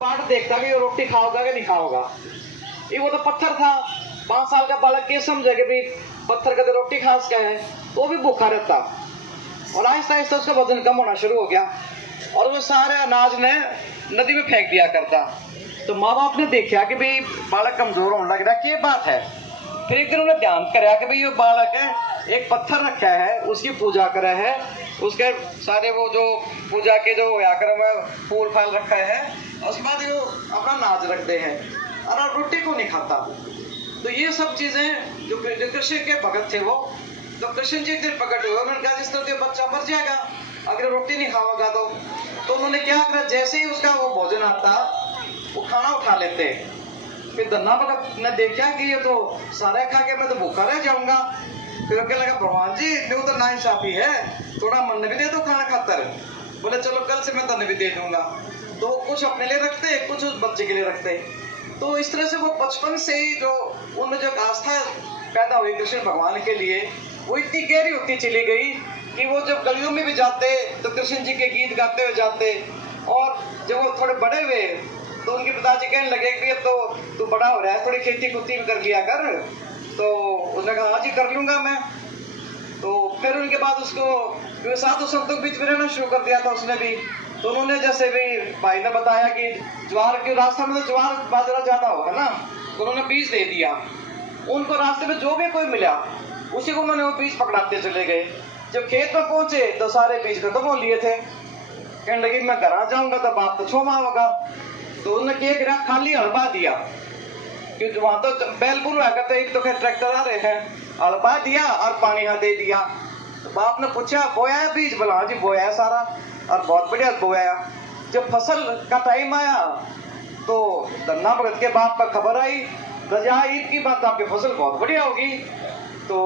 बाट देखता कि ये रोटी खाओगा कि नहीं खाओगा। ये वो तो पत्थर था, 5 साल का बालक के समझे कि भाई पत्थर का तो रोटी खा सकता है, तो वो भी भूखा रहता। और आहिस्ता आहिस्ता उसका वजन कम होना शुरू हो गया और वो सारे अनाज ने नदी में फेंक दिया करता। तो माँ बाप ने देखा कि भाई बालक कमजोर होने लग रहा, क्या बात है। फिर एक दिन उन्होंने ध्यान कराया कि भाई ये बालक है, एक पत्थर रखा है, उसकी पूजा करा है, उसके सारे वो जो पूजा के जो व्याकरण में फूल फाल रखा है, और उसके बाद वो अपना नाच रखते हैं और रोटी को नहीं खाता। तो ये सब चीजें जो कृष्ण के भगत थे वो, तो कृष्ण जी एक दिन प्रकट हुए, उन्होंने कहा जिस तरह बच्चा मर जाएगा अगर रोटी नहीं खाओगा तो उन्होंने क्या करा, जैसे ही उसका वो भोजन आता वो खाना उठा लेते। फिर धन्ना भगत ने देखा कि ये तो सारा खा के मैं तो भूखा रह जाऊंगा। फिर कहने लगा भगवान जी मैं तो नाइंसाफी है, थोड़ा मन भी दे दो खाना खातर। बोले चलो कल से मैं धन भी दे दूंगा। तो कुछ अपने लिए रखते, कुछ उस बच्चे के लिए रखते। तो इस तरह से वो बचपन से ही जो उनमें जो आस्था पैदा हुई कृष्ण भगवान के लिए, वो इतनी गहरी होती चली गई कि वो जब गलियों में भी जाते तो कृष्ण जी के गीत गाते हुए जाते। और जब वो थोड़े बड़े हुए तो उनके पिताजी कहने लगे कि अब तो तू बड़ा हो रहा है, थोड़ी खेती कुत्ती भी कर लिया कर। तो उसने कहा हाँ जी कर लूंगा मैं। तो फिर उनके बाद उसको साधु संतों के बीच में रहना शुरू कर दिया था उसने भी। तो उन्होंने जैसे भी भाई ने बताया कि ज्वार के रास्ते में तो ज्वार बाजरा ज्यादा होगा ना, तो उन्होंने बीज दे दिया। उनको रास्ते में जो भी कोई मिला उसी को उन्होंने वो बीज पकड़ाते चले गए। जब खेत में पहुंचे तो सारे बीज खत्म हो लिए थे। कहने लगे मैं घर आ जाऊंगा तो बाप तो छोमा होगा। तो उन्होंने क्या करा, खाली हड़बा दिया, क्योंकि वहां तो बैलपुर हुआ करते, एक तो ट्रैक्टर आ रहे हैं, हड़बा दिया और पानी यहाँ दे दिया। तो बाप ने पूछा बोया है बीज? बोला हाँ जी बोया है सारा, और बहुत बढ़िया बोया। जब फसल का टाइम आया तो धन्ना भगत के बाप पर खबर आई, गजा ईद की बात, आपकी फसल बहुत बढ़िया होगी। तो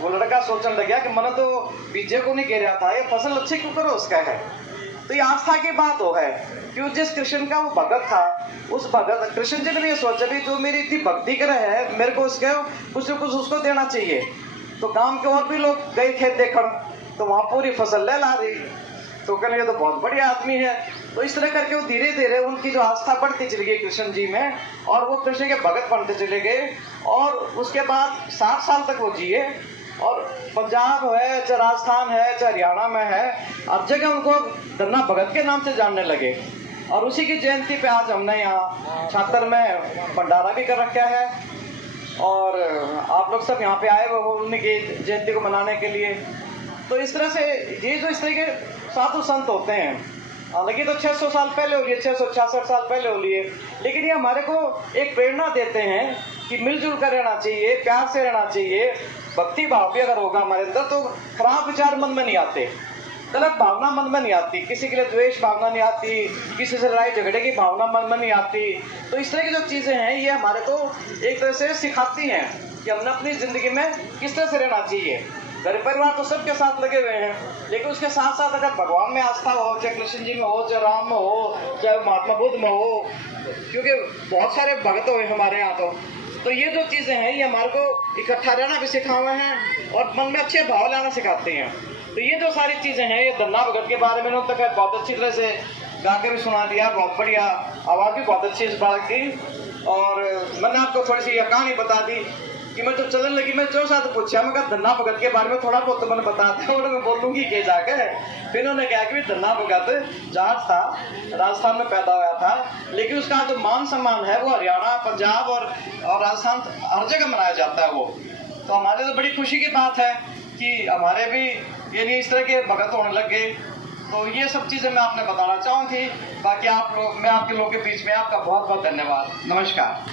वो लड़का सोचने लगा कि मैंने तो बीजे को नहीं कह रहा था, ये फसल अच्छी क्यों करो उसका है। तो ये आस्था की बात हो है कि जिस कृष्ण का वो भगत था, उस भगत कृष्ण जी ने भी सोचा भी जो मेरी इतनी भक्ति कर है, मेरे को उसके कुछ न कुछ उसको देना चाहिए। तो गांव के और भी लोग गए खेत देखण, तो वहां पूरी फसल ले ला रही। तो कहने ये तो बहुत बढ़िया आदमी है। तो इस तरह करके वो धीरे धीरे उनकी जो आस्था बढ़ती चली गई कृष्ण जी में, और वो कृष्ण के भगत बनते चले गए। और उसके बाद 60 साल तक वो जिए। और पंजाब है, चाहे राजस्थान है, चाहे हरियाणा में है, हर जगह उनको धन्ना भगत के नाम से जानने लगे। और उसी की जयंती पे आज हमने यहाँ छात्र में भंडारा भी कर रखा है, और आप लोग सब यहाँ पे आए वो उनकी जयंती को मनाने के लिए। तो इस तरह से ये जो इस तरह के साधु संत होते हैं, हालांकि तो 600 साल पहले हो लिए, 666 साल पहले हो लिए, लेकिन ये हमारे को एक प्रेरणा देते हैं कि मिलजुल कर रहना चाहिए, प्यार से रहना चाहिए। भक्ति भाव भी अगर होगा हमारे अंदर तो खराब विचार मन में नहीं आते, गलत भावना मन में नहीं आती, किसी के लिए द्वेष भावना नहीं आती, किसी से लड़ाई झगड़े की भावना मन में नहीं आती। तो इस तरह की जो चीजें हैं ये हमारे को एक तरह से सिखाती हैं कि हमने अपनी जिंदगी में किस तरह से रहना चाहिए। घर परिवार तो सबके साथ लगे हुए हैं, लेकिन उसके साथ साथ अगर भगवान में आस्था हो, चाहे कृष्ण जी में हो, चाहे राम में हो, चाहे महात्मा बुद्ध में हो, क्योंकि बहुत सारे भगत हुए हमारे यहाँ। तो ये जो चीजें हैं ये हमारे को इकट्ठा रहना भी सिखाए हैं और मन में अच्छे भाव लाना सिखाते हैं। तो ये जो सारी चीजें हैं, ये धन्ना भगत के बारे में उन्होंने तक बहुत अच्छी तरह से गा के भी सुना दिया, बहुत बढ़िया आवाज भी बहुत अच्छी इस बात की। और मैंने आपको थोड़ी सी कहानी बता दी कि मैं जब चलने लगी, मैं जो साथ पूछा, मैं कहा धन्ना भगत के बारे में थोड़ा बहुत तो मैंने बता दिया, और मैं बोलूंगी के जाकर। फिर उन्होंने कहा कि धन्ना भगत जाट था, राजस्थान में पैदा हुआ था, लेकिन उसका जो मान सम्मान है वो हरियाणा, पंजाब और राजस्थान हर जगह मनाया जाता है वो। तो हमारे तो बड़ी खुशी की बात है कि हमारे भी यानी इस तरह के भगत होने लग गए। तो ये सब चीजें मैं आपने बताना चाहूँ थी। बाकी आप लोग, मैं आपके लोग के बीच में आपका बहुत बहुत धन्यवाद। नमस्कार।